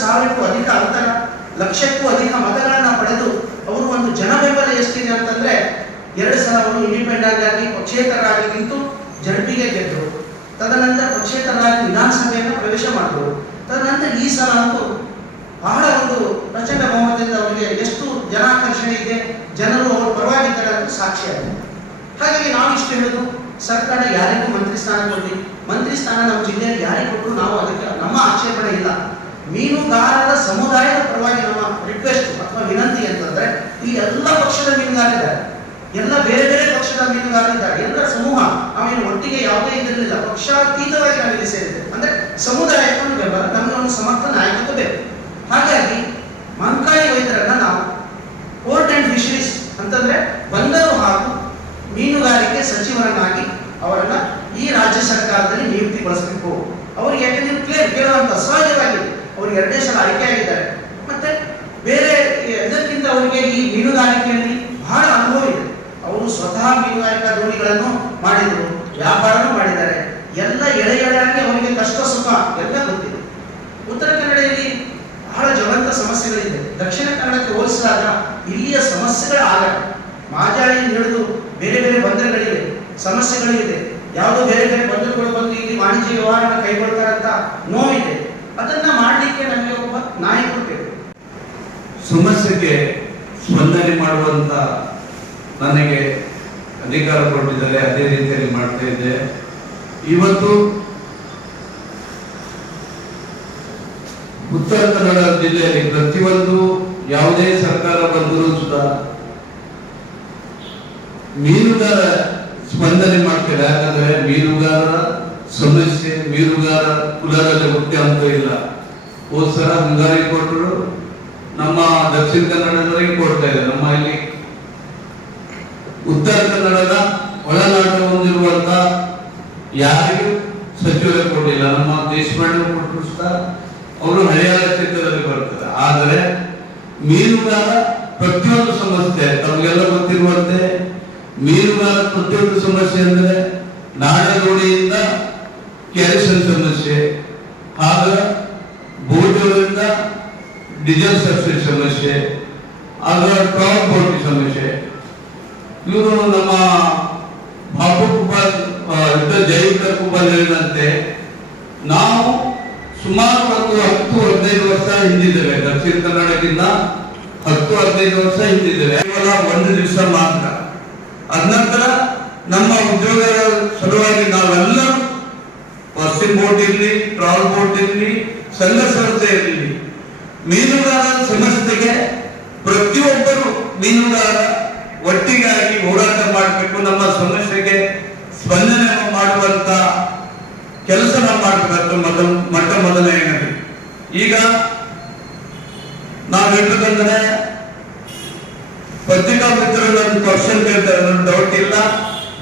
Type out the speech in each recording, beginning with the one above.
ಸಾವಿರಕ್ಕೂ ಅಧಿಕ ಅಂತರ, ಲಕ್ಷಕ್ಕೂ ಅಧಿಕ ಮತಗಳನ್ನ ಪಡೆದು ಅವರು ಒಂದು ಜನ ಬೆಂಬಲ ಎಷ್ಟಿದೆ ಅಂತಂದ್ರೆ ಎರಡು ಸಲ ಅವರು ಇಂಡಿಪೆಂಡೆಂಟ್ ಆಗಿ ಪಕ್ಷೇತರರಾಗಿ ನಿಂತು ಜಡ್ಪಿಗೆ ಗೆದ್ದರು ತದನಂತರ ಪಕ್ಷೇತರರಾಗಿ ವಿಧಾನಸಭೆಯನ್ನು ಪ್ರವೇಶ ಮಾಡಿದರು. ತದನಂತರ ಈ ಸಲ ಅಂತೂ ಬಹಳ ಒಂದು ಪ್ರಚಂಡ ಬಹುಮತದಿಂದ ಅವರಿಗೆ ಎಷ್ಟು ಜನಾಕರ್ಷಣೆ ಇದೆ, ಜನರು ಅವರು ಪರವಾಗಿದ್ದಾರೆ ಅಂತ ಸಾಕ್ಷಿಯಾಗಿದೆ ಹಾಗಾಗಿ ನಾವು ಇಷ್ಟು ಹೇಳೋದು, ಸರ್ಕಾರ ಯಾರಿಗೂ ಮಂತ್ರಿ ಸ್ಥಾನ ಕೊಡಲಿ. ಮಂತ್ರಿ ಸ್ಥಾನ ನಮ್ಮ ಜಿಲ್ಲೆಯಲ್ಲಿ ಯಾರಿಗೆ ಕೊಟ್ಟರು ನಾವು ಅದಕ್ಕೆ ನಮ್ಮ ಆಕ್ಷೇಪಣೆ ಇಲ್ಲ. ಮೀನುಗಾರರ ಸಮುದಾಯದ ಪರವಾಗಿ ನಮ್ಮ ರಿಕ್ವೆಸ್ಟ್ ಅಥವಾ ವಿನಂತಿ ಅಂತಂದ್ರೆ ಈ ಎಲ್ಲ ಪಕ್ಷದ ಮೀನುಗಾರಿದ್ದಾರೆ ಎಲ್ಲ ಬೇರೆ ಬೇರೆ ಪಕ್ಷದ ಮೀನುಗಾರರಿದ್ದಾರೆ. ಎಲ್ಲ ಸಮೂಹ, ನಾವೇನು ಒಟ್ಟಿಗೆ ಯಾವುದೇ ಇದರಲಿಲ್ಲ ಪಕ್ಷಾತೀತವಾಗಿ ನಾವು ಇಲ್ಲಿ ಸೇರಿದ್ದೇವೆ. ಅಂದ್ರೆ ಸಮುದಾಯಕ್ಕೆ ಬೆಂಬಲ ನಮಗೆ ಒಂದು ಸಮರ್ಥ ನಾಯಕತ್ವ ಬೇಕು ಹಾಗಾಗಿ ಮಂಕಾಯಿ ವೈದ್ಯರನ್ನ ನಾವು ಪೋರ್ಟ್ ಅಂಡ್ ಫಿಶರೀಸ್ ಅಂತಂದ್ರೆ ಬಂದರು ಹಾಗೂ ಮೀನುಗಾರಿಕೆ ಸಚಿವರನ್ನಾಗಿ ಅವರನ್ನ ಈ ರಾಜ್ಯ ಸರ್ಕಾರದಲ್ಲಿ ನಿಯುಕ್ತಿಗೊಳಿಸಬೇಕು ಅವರಿಗೆ ಯಾಕಂದ್ರೆ ಕ್ಲಿಯರ್ ಕೇಳುವಂತ ಸಹಜವಾಗಿ ಅವ್ರಿಗೆ ಎರಡನೇ ಸಲ ಆಯ್ಕೆ ಆಗಿದ್ದಾರೆ. ಮತ್ತೆ ಬೇರೆ ಇದಕ್ಕಿಂತ ಅವರಿಗೆ ಈ ಮೀನುಗಾರಿಕೆಯಲ್ಲಿ ಬಹಳ ಅನುಭವ ಇದೆ. ಅವರು ಸ್ವತಃ ಮೀನುಗಾರಿಕಾ ದೋಣಿಗಳನ್ನು ಮಾಡಿದರು, ವ್ಯಾಪಾರನೂ ಮಾಡಿದ್ದಾರೆ. ಎಲ್ಲ ಎಳೆ ಎಳೆಯಾಗಿ ಅವರಿಗೆ ಕಷ್ಟ, ಸುಖ ಎಲ್ಲ ಗೊತ್ತಿದೆ. ಉತ್ತರ ಕನ್ನಡದಲ್ಲಿ ಬಹಳ ಜ್ವಲಂತ ಸಮಸ್ಯೆಗಳಿದೆ. ದಕ್ಷಿಣ ಕನ್ನಡಕ್ಕೆ ಹೋಲಿಸಿದಾಗ ಇಲ್ಲಿಯ ಸಮಸ್ಯೆಗಳ ಆಗ ಮಾಜಾಳಿ ಹಿಡಿದು ಬೇರೆ ಬೇರೆ ಬಂದರುಗಳಿವೆ. ಸಮಸ್ಯೆಗಳಿದೆ ಯಾವುದೋ ಬೇರೆ ಬೇರೆ ವಾಣಿಜ್ಯ ವ್ಯವಹಾರನ ಕೈಗೊಳ್ತಾರಂತ ನೋವಿದೆ. ಅದನ್ನ ಮಾಡಲಿಕ್ಕೆ ನಮಗೆ ಒಬ್ಬ ನಾಯಕರು ಬೇಕು ಸಮಸ್ಯೆಗೆ ಸ್ಪಂದನೆ ಮಾಡುವಂತ ನನಗೆ ಅಧಿಕಾರ ಕೊಟ್ಟಿದ್ದಾರೆ, ಅದೇ ರೀತಿಯಲ್ಲಿ ಮಾಡ್ತಾ ಇದ್ದೆ. ಇವತ್ತು ಉತ್ತರ ಕನ್ನಡ ಜಿಲ್ಲೆಯಲ್ಲಿ ಪ್ರತಿಯೊಂದು ಯಾವುದೇ ಸರ್ಕಾರ ಬಂದರೂ ಸುಧಾ ಮೀನುಗಾರ ಸ್ಪಂದನೆ ಮಾಡ್ತಾರೆ. ಯಾಕಂದ್ರೆ ಮೀನುಗಾರರ ಸಮಸ್ಯೆ ಮೀನುಗಾರ ಕುಲದಲ್ಲಿ ಹುಟ್ಟಿ ಅಂತ ಇಲ್ಲ. ಹೋದ ಸಲ ಮುಂಗಾರಿ ಕೊಟ್ಟರು. ನಮ್ಮ ದಕ್ಷಿಣ ಕನ್ನಡದವರಿಗೆ ಕೊಡ್ತಾ ಇದೆ ನಮ್ಮ ಇಲ್ಲಿ ಉತ್ತರ ಕನ್ನಡದ ಒಳನಾಟ ಹೊಂದಿರುವಂತ ಯಾರಿಗೂ ಸಚಿವರೇ ಕೊಡಲಿಲ್ಲ. ನಮ್ಮ ದೇಶಪಾಂಡೆ ಕೊಟ್ಟರು ಅವರು ಹಳೆಯ ಕ್ಷೇತ್ರದಲ್ಲಿ ಬರ್ತದೆ. ಆದರೆ ಮೀನುಗಾರ ಪ್ರತಿಯೊಂದು ಸಮಸ್ಯೆ ತಮಗೆಲ್ಲ ಗೊತ್ತಿರುವಂತೆ ಮೀನುಗಾರ ಪ್ರತಿಯೊಂದು ಸಮಸ್ಯೆ ಅಂದ್ರೆ ನಾಡದೋಣಿಯಿಂದ ಕ್ಯಾರಿಸನ್ ಸಮಸ್ಯೆ ಆಗ ಬೋಟುಗಳಿಂದ ಡೀಸೆಲ್ ಸಬ್ಸಿಡಿ ಸಮಸ್ಯೆ ಆಗ ಟ್ರಾಪ್ ಬೋಟ್ ಸಮಸ್ಯೆ ಇವರು ನಮ್ಮ ಬಾಬು ಕುಮಾರ್ ಜೈವಿಕ ಕುಮಾರ್ ಹೇಳಿದಂತೆ, ನಾವು ಸುಮಾರು ಒಂದು ಹತ್ತು ಹದಿನೈದು ವರ್ಷ ಹಿಂದಿದ್ದೇವೆ. ದಕ್ಷಿಣ ಕನ್ನಡಕ್ಕಿಂತ ಹತ್ತು ಹದಿನೈದು ವರ್ಷ ಹಿಂದಿದ್ದೇವೆ. ಕೇವಲ ಒಂದು ದಿವಸ ಮಾತ್ರ. ಅದ ನಂತರ ನಮ್ಮ ಉದ್ಯೋಗ ಸಲುವಾಗಿ ನಾವೆಲ್ಲರೂ ಪಶ್ಚಿಮ ಬೋಟ್ ಇರಲಿ ಟ್ರಾಲ್ ಬೋಟ್ ಇರಲಿ ಸಂಘ ಸಂಸ್ಥೆ ಇರಲಿ. ಮೀನುಗಾರ ಸಮಸ್ಯೆಗೆ ಪ್ರತಿಯೊಬ್ಬರು ಮೀನುಗಾರ ಒಟ್ಟಿಗಾಗಿ ಹೋರಾಟ ಮಾಡಬೇಕು. ನಮ್ಮ ಸಮಸ್ಯೆಗೆ ಸ್ಪಂದನೆ ಮಾಡುವಂತ ಕೆಲಸ ನಾವು ಮಾಡಬೇಕಂತ ಮೊದಲು, ಮೊಟ್ಟ ಈಗ ನಾವು ಹೇಳ್ಬೇಕಂದ್ರೆ ಪತ್ರಿಕಾ ಮಿತ್ರರು ನನ್ನ ಕ್ವಶನ್ ಕೇಳ್ತಾರೆ ನನ್ನ ಡೌಟ್ ಇಲ್ಲ.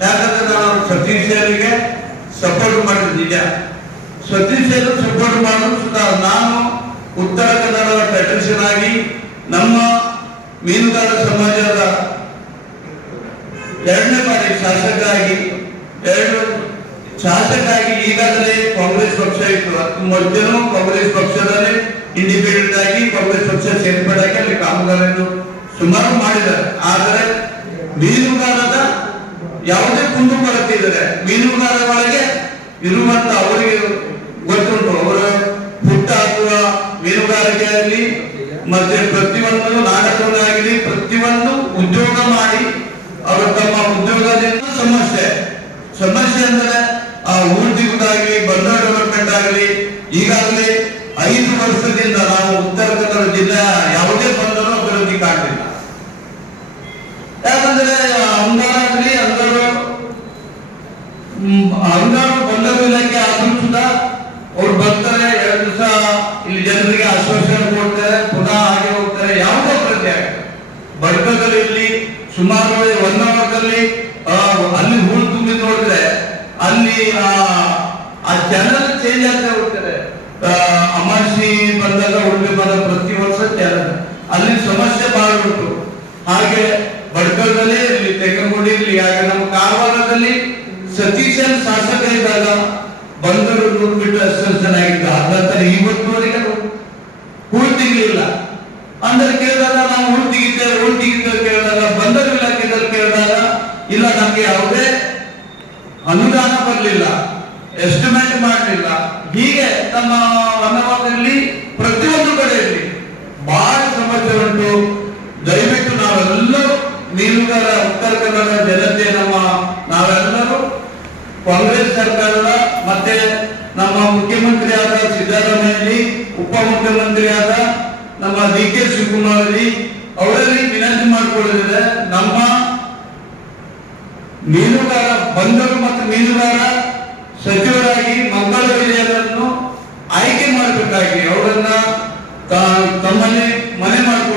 ಯಾಕಂದ್ರೆ ನಾನು ಸತೀಶ್ ಅವರಿಗೆ ಸಪೋರ್ಟ್ ಮಾಡಿದ್ರು ನಿಜ ಅವರು ಸಪೋರ್ಟ್ ಮಾಡೋದು ನಾನು ಉತ್ತರ ಕನ್ನಡದ ಫೆಡರೇಷನ್ ಆಗಿ ನಮ್ಮ ಮೀನುಗಾರ ಸಮಾಜದ ಎರಡನೇ ಬಾರಿ ಶಾಸಕರಾಗಿ, ಎರಡು ಶಾಸಕರಾಗಿ ಈಗಾಗಲೇ ಕಾಂಗ್ರೆಸ್ ಪಕ್ಷ ಇತ್ತು. ಮೊದಲು ಕಾಂಗ್ರೆಸ್ ಪಕ್ಷದಲ್ಲೇ ಇಂಡಿಪೆಂಡೆಂಟ್ ಆಗಿ ಕಾಂಗ್ರೆಸ್ ಪಕ್ಷ ಸೇರ್ಪಡೆ ಅಲ್ಲಿ ಕಾಮಗಾರಿಯನ್ನು ಸುಮಾರು ಮಾಡಿದ್ದಾರೆ. ಆದರೆ ಮೀನುಗಾರದ ಯಾವುದೇ ಕುಂದು ಕೊರತೆ ಇದ್ದಾರೆ ಮೀನುಗಾರ ಒಳಗೆ ಇರುವಂತ ಅವರಿಗೆ ಗೊತ್ತುಂಟು. ಅವರ ಹುಟ್ಟ ಹಾಕುವ ಮೀನುಗಾರಿಕೆಯಲ್ಲಿ ಮತ್ತೆ ಪ್ರತಿಯೊಂದು ನಾಟಕವನ್ನಾಗಲಿ ಪ್ರತಿಯೊಂದು ಉದ್ಯೋಗ ಮಾಡಿ ಅವರು ತಮ್ಮ ಉದ್ಯೋಗದಿಂದ ಸಮಸ್ಯೆ. ಸಮಸ್ಯೆ ಅಂದರೆ ಆ ಊರ್ಜಿಗುದಾಗಲಿ ಬಂದರ್ ಡೆವಲಪ್ಮೆಂಟ್ ಆಗಲಿ, ಈಗಾಗಲೇ ಐದು ವರ್ಷದಿಂದ ನಾವು ಉತ್ತರ ಕನ್ನಡ ಜಿಲ್ಲೆಯ ಯಾವುದೇ ಬಂದರು ಅಭಿವೃದ್ಧಿ ಕಾಣಲಿಲ್ಲ ಯಾಕಂದ್ರೆ ಅಂಗಾರು ಬಂದರು ಇಲಾಖೆ ಆದ್ರೂ ಸುದ ಅವ್ರು ಬರ್ತಾರೆ ಎರಡು ದಿವಸ ಇಲ್ಲಿ ಜನರಿಗೆ ಆಶ್ವಾಸನೆ ಕೊಡ್ತಾರೆ ಪುನಃ ಹಾಗೆ ಹೋಗ್ತಾರೆ. ಯಾವುದೇ ಪ್ರತಿ ಬಡಕದಲ್ಲಿ ಬಡ್ಕದಲ್ಲಿ ಸುಮಾರು ಒನ್ ಅವರ್ದಲ್ಲಿ ಅಲ್ಲಿ ಹೂಳು ತುಂಬಿ ನೋಡಿದ್ರೆ ಅಲ್ಲಿ ಆ ಚಾನಲ್ ಚೇಂಜ್ ಆಗ್ತಾ ಹೋಗ್ತಾರೆ ಆ, ಅಮಾವಾಸ್ಯೆ ಬಂದಾಗ ಉಡುಪಿ ಬಂದ ಪ್ರತಿ ವರ್ಷ ಅಲ್ಲಿ ಸಮಸ್ಯೆ ಬಾಳ ಉಂಟು. ಹಾಗೆ ಬಡ್ಕಲ್ದಲ್ಲಿ ಇರಲಿ ಆಗ ನಮ್ಮ ಕಾರವಾರದಲ್ಲಿ ಸತೀಶನ್ ಶಾಸಕ ಇದ್ದಾಗ ಬಂದರು ನೋಡ್ಬಿಟ್ಟು ಅಷ್ಟು ಚೆನ್ನಾಗಿತ್ತು. ಅದರ ಇವತ್ತುವರೆಗೆ ಹುಳ್ತಿಗಿಲ್ಲ ಅಂದ್ರೆ ಕೇಳಿದಾಗ ನಾವು ಊಟ ತೆಗಿತೇವೆ ಕೇಳಿದಾಗ ಬಂದರು ಇಲಾಖೆದಲ್ಲಿ ಕೇಳಿದಾಗ, ಇಲ್ಲ, ನಮ್ಗೆ ಯಾವುದೇ ಅನುದಾನ ಬರಲಿಲ್ಲ ಎಸ್ಟಿಮೇಟ್ ಮಾಡಲಿಲ್ಲ. ಹೀಗೆ ತಮ್ಮ ಅನ್ನವಾದಲ್ಲಿ ಪ್ರತಿಯೊಂದು ಕಡೆಯಲ್ಲಿ ಬಹಳ ಸಮಸ್ಯೆ ಉಂಟು. ದಯವಿಟ್ಟು ನಾವೆಲ್ಲರೂ ಮೀನುಗಾರ ಉತ್ತರ ಕನ್ನಡ ಜನತೆ ನಮ್ಮ ನಾವೆಲ್ಲರೂ ಕಾಂಗ್ರೆಸ್ ಸರ್ಕಾರದ ಮತ್ತೆ ನಮ್ಮ ಮುಖ್ಯಮಂತ್ರಿ ಆದ ಸಿದ್ದರಾಮಯ್ಯ ಉಪಮುಖ್ಯಮಂತ್ರಿ ನಮ್ಮ ಡಿ ಕೆ ಶಿವಕುಮಾರ್ ಅವರಲ್ಲಿ ವಿನಂತಿ ಮಾಡಿಕೊಳ್ಳಿದೆ ನಮ್ಮ ಮೀನುಗಾರ, ಬಂದರು ಮತ್ತು ಮೀನುಗಾರ ಸಚಿವರಾಗಿ ಮಂಗಳ ವಿಜಯರನ್ನು ಆಯ್ಕೆ ಮಾಡಬೇಕಾಗಿ ಅವರನ್ನ ತಮ್ಮಲ್ಲಿ ಮನೆ ಮಾಡಿ